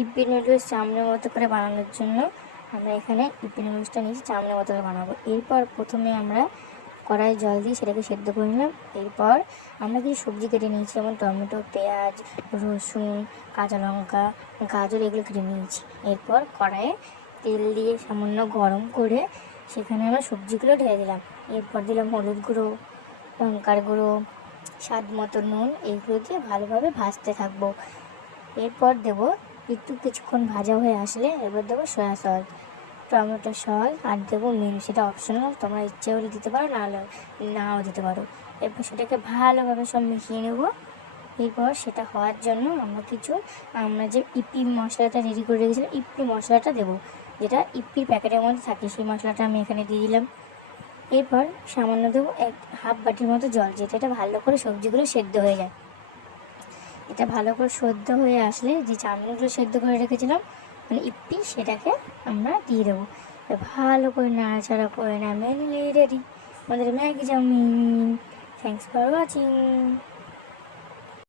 ইপ্পি noodles চাউমিনের মতো করে বানানোর জন্য আমরা এখানে ইপ্পি নুডলসটা নিয়েছি চাউমিনের মতো করে বানাবো। এরপর প্রথমে আমরা কড়াই জল দিয়ে সেটাকে সেদ্ধ করে নিলাম। এরপর আমরা কিছু সবজি কেটে নিয়েছি, যেমন টমেটো, পেঁয়াজ, রসুন, কাঁচা লঙ্কা, গাজর, এগুলো কেটে নিয়েছি। এরপর কড়াইয়ে তেল দিয়ে সামান্য গরম করে সেখানে আমরা সবজিগুলো ঢেলে দিলাম। এরপর দিলাম হলুদ গুঁড়ো, লঙ্কার গুঁড়ো, স্বাদ মতো নুন। এইগুলো দিয়ে ভালোভাবে ভাজতে থাকবো। এরপর দেবো কিছুক্ষণ ভাজা হয়ে আসলে এবার দেবো সয়া সস, টমেটো সস, আর দেবো মিন্ট। সেটা অপশনাল, তোমরা ইচ্ছে হলে দিতে পারো, নাও দিতে পারো। এরপর সেটাকে ভালোভাবে সব মিশিয়ে নেবো। এরপর সেটা হওয়ার জন্য আমরা যে ইপ্পি মশলাটা রেডি করে রেখেছিলাম, ইপ্পি মশলাটা দেবো, যেটা ইপ্পির প্যাকেটের মধ্যে থাকে। সেই মশলাটা আমি এখানে দিয়ে দিলাম। এরপর সামান্য দেবো হাফ বাটির মতো জল, যেটা এটা ভালো করে সবজিগুলো সেদ্ধ হয়ে যায়। এটা ভালো করে সেদ্ধ হয়ে আসলে যে চাউমিনগুলো সেদ্ধ করে রেখেছিলাম, মানে ইপ্পি, সেটাকে আমরা দিয়ে দেবো। ভালো করে নাড়াচাড়া করে নামিয়ে নিলেই রেডি আমাদের Maggi chow mein. Thanks for watching.